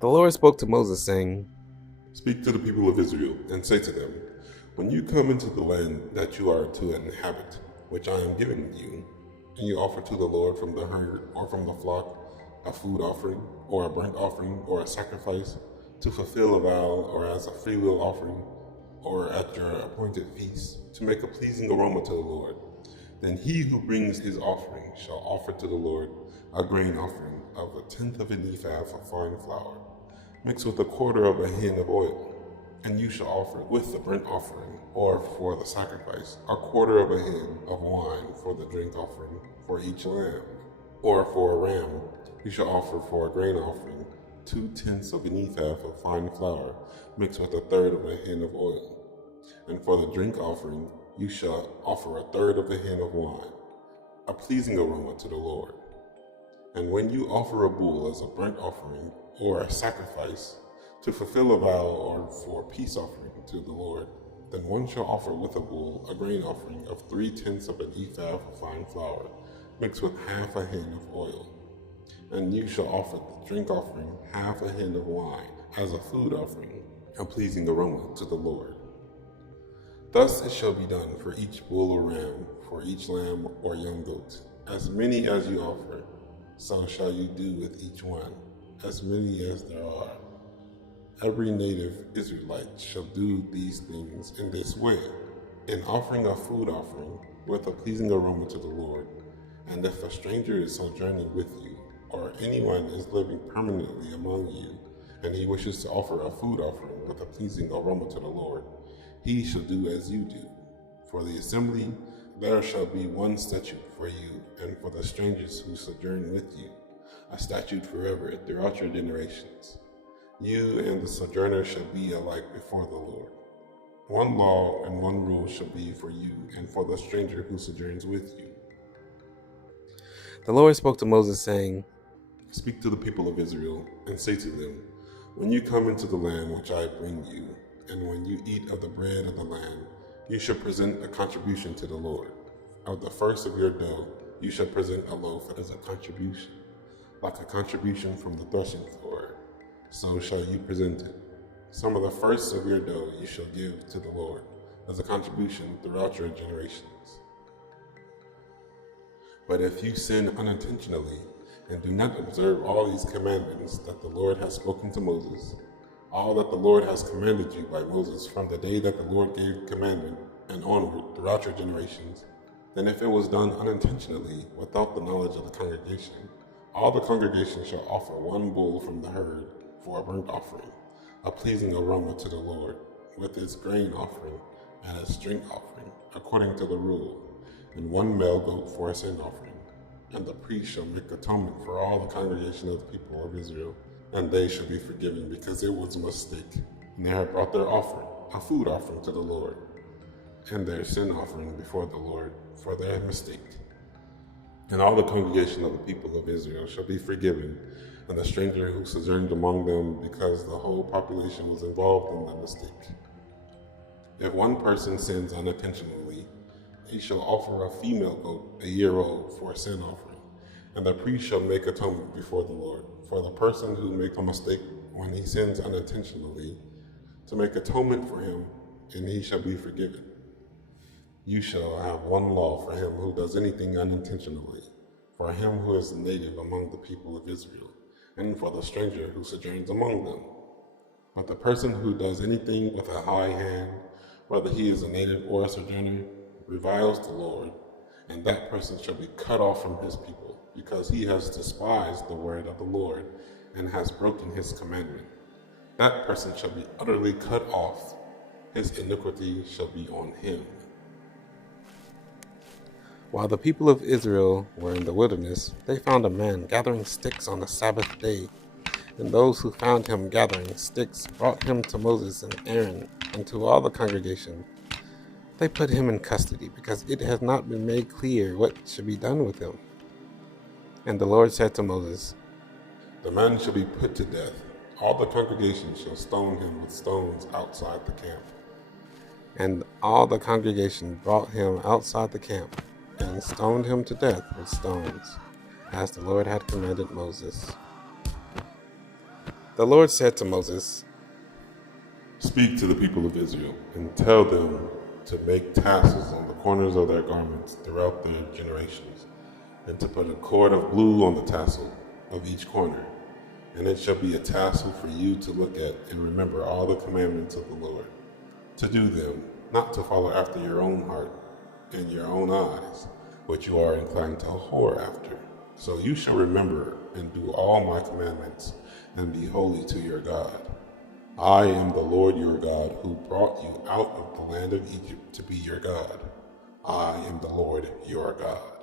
The Lord spoke to Moses, saying, Speak to the people of Israel, and say to them, When you come into the land that you are to inhabit, which I am giving you, and you offer to the Lord from the herd or from the flock a food offering, or a burnt offering, or a sacrifice, to fulfill a vow, or as a freewill offering, or at your appointed feast, to make a pleasing aroma to the Lord, then he who brings his offering shall offer to the Lord a grain offering of a tenth of an ephah of fine flour, mixed with a quarter of a hin of oil. And you shall offer with the burnt offering, or for the sacrifice, a quarter of a hin of wine for the drink offering for each lamb. Or for a ram, you shall offer for a grain offering 2/10 of an ephah of fine flour, mixed with a third of a hin of oil. And for the drink offering, you shall offer a third of a hin of wine, a pleasing aroma to the Lord. And when you offer a bull as a burnt offering or a sacrifice to fulfill a vow or for a peace offering to the Lord, then one shall offer with a bull a grain offering of 3/10 of an ephah of fine flour, mixed with half a hin of oil. And you shall offer the drink offering half a hin of wine as a food offering, a pleasing aroma to the Lord. Thus it shall be done for each bull or ram, for each lamb or young goat, as many as you offer, so shall you do with each one, as many as there are. Every native Israelite shall do these things in this way, in offering a food offering with a pleasing aroma to the Lord. And if a stranger is sojourning with you, or anyone is living permanently among you, and he wishes to offer a food offering with a pleasing aroma to the Lord, he shall do as you do. For the assembly there shall be one statute for you, and for the strangers who sojourn with you, a statute forever throughout your generations. You and the sojourner shall be alike before the Lord. One law and one rule shall be for you and for the stranger who sojourns with you. The Lord spoke to Moses, saying, Speak to the people of Israel, and say to them, When you come into the land which I bring you, and when you eat of the bread of the land, you shall present a contribution to the Lord. Of the first of your dough you shall present a loaf as a contribution, like a contribution from the threshing floor. So shall you present it. Some of the first of your dough you shall give to the Lord as a contribution throughout your generations. But if you sin unintentionally and do not observe all these commandments that the Lord has spoken to Moses, all that the Lord has commanded you by Moses from the day that the Lord gave commandment and onward throughout your generations, then if it was done unintentionally without the knowledge of the congregation, all the congregation shall offer one bull from the herd for a burnt offering, a pleasing aroma to the Lord, with its grain offering and its drink offering, according to the rule, and one male goat for a sin offering. And the priest shall make atonement for all the congregation of the people of Israel, and they shall be forgiven, because it was a mistake, and they have brought their offering, a food offering to the Lord, and their sin offering before the Lord for their mistake. And all the congregation of the people of Israel shall be forgiven, and the stranger who sojourned among them, because the whole population was involved in the mistake. If one person sins unintentionally, he shall offer a female goat a year old for a sin offering, and the priest shall make atonement before the Lord for the person who makes a mistake when he sins unintentionally, to make atonement for him, and he shall be forgiven. You shall have one law for him who does anything unintentionally, for him who is a native among the people of Israel, and for the stranger who sojourns among them. But the person who does anything with a high hand, whether he is a native or a sojourner, reviles the Lord, and that person shall be cut off from his people, because he has despised the word of the Lord and has broken his commandment. That person shall be utterly cut off. His iniquity shall be on him. While the people of Israel were in the wilderness, they found a man gathering sticks on the Sabbath day. And those who found him gathering sticks brought him to Moses and Aaron and to all the congregation. They put him in custody, because it has not been made clear what should be done with him. And the Lord said to Moses, The man shall be put to death. All the congregation shall stone him with stones outside the camp. And all the congregation brought him outside the camp, and stoned him to death with stones, as the Lord had commanded Moses. The Lord said to Moses, Speak to the people of Israel and tell them to make tassels on the corners of their garments throughout their generations, and to put a cord of blue on the tassel of each corner. And it shall be a tassel for you to look at and remember all the commandments of the Lord, to do them, not to follow after your own heart and your own eyes, what you are inclined to whore after. So you shall remember and do all my commandments, and be holy to your God. I am the Lord your God, who brought you out of the land of Egypt to be your God. I am the Lord your God.